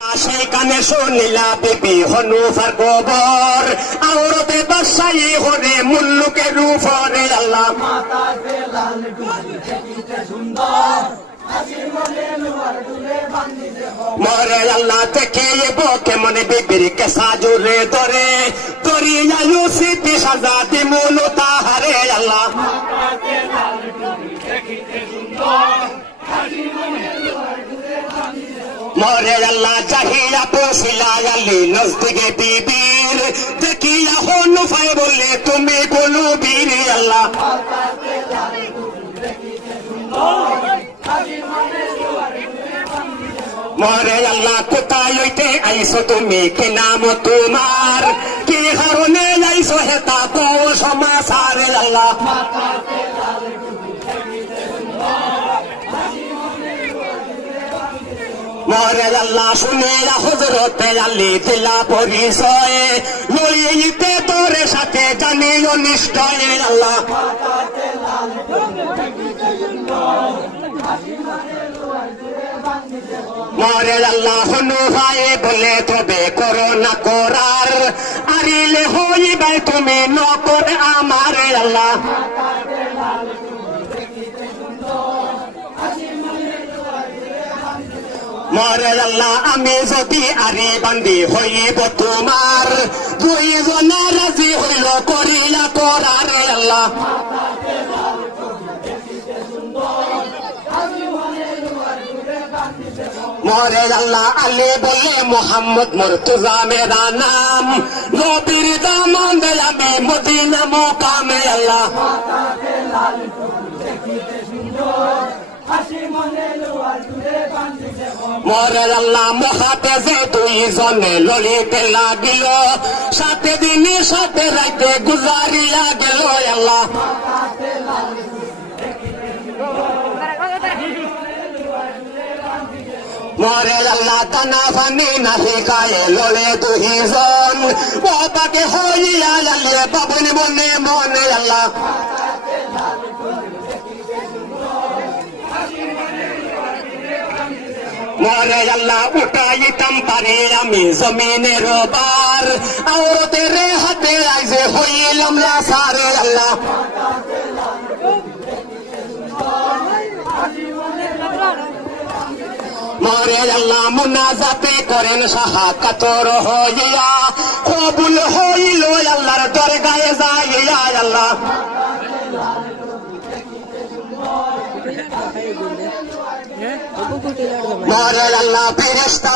সেই কানে শুনিলা বিবি হনুফার গোবর আওরতে বাদশাহী হরে মুল্লুকের রূপরে আল্লাহ মরে আল্লাহ দেখে এবো কেমন বিবির কেসা জুড়ে ধরে দরিয়া ইউসিফি সাজা দিমুল তাহারে আল্লাহ মরে আল্লাহ চাহিয়া পৌঁছিলা আলী নজদিকে বিবির দেখিয়া হনুফায় বললে তুমি কোন বীর আল্লাহ মরে আল্লাহ কোথায় হইতে আইসো তুমি কি নাম তোমার কি কারণে আইসো হেতা কও সমাচারে আল্লাহ মরে আল্লাহ শুনে হজরতে আলী দিলা পরিচয় লইতে তোরে সাথে জানিও নিশ্চয় আল্লাহ মরে আল্লাহ হনুফায় বলে তবে করো না করার আরিলে হইবাই তুমি নকর আমার আল্লাহ মরে আল্লাহ আমি যদি আরি বান্দি হইব তোমার দুইজনে রাজি হইল করিলা করার আল্লাহ মরে আল্লাহ আলী বলে মোহাম্মদ মুর্তজা মেরা নাম নবীর দামান দে আমি মদিনা মোকামে আল্লাহ মরে আল্লাহ মহাতে যে দুইজনে লড়িতে লাগিল সাথে দিনে সাথে রাইতে গুজারিয়া গেল আল্লাহ মরে আল্লাহ দানা ফানি নাহি গায়ে লড়ে দুইজন বাবাকে হইয়া আল্লাহ বাবুনি মনে মনে আল্লাহ মরে আল্লাহ উঠাইতাম পারে আমি জমিনের বার আওরতে রে হাতে আইজে হইলাম লাসারে আল্লাহ মরে আল্লাহ মুনাজাতে করেন সাহা কাতর হইয়া কবুল হইল আল্লাহর দরগায়ে যাইয়া আল্লাহ মরে আল্লাহ ফেরেশতা